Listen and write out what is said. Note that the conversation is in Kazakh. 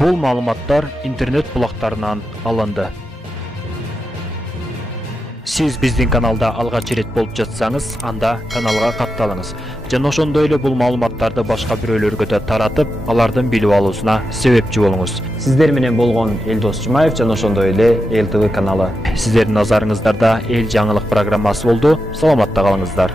Бул маалыматтар интернет булактарынан алынды. Сиз биздин каналда алгач ирет болуп жатсаңыз, анда каналга катталыңыз. Жана ошондой эле бул маалыматтарды башка бирөөлөргө да таратып, алардын билип алуусуна себепчи болуңуз. Сиздер менен болгон Элдос Жумаев жана ошондой эле Эл ТВ каналы. Сиздердин назарыңыздарда Эл жаңылык программасы болду. Саламатта калыңыздар.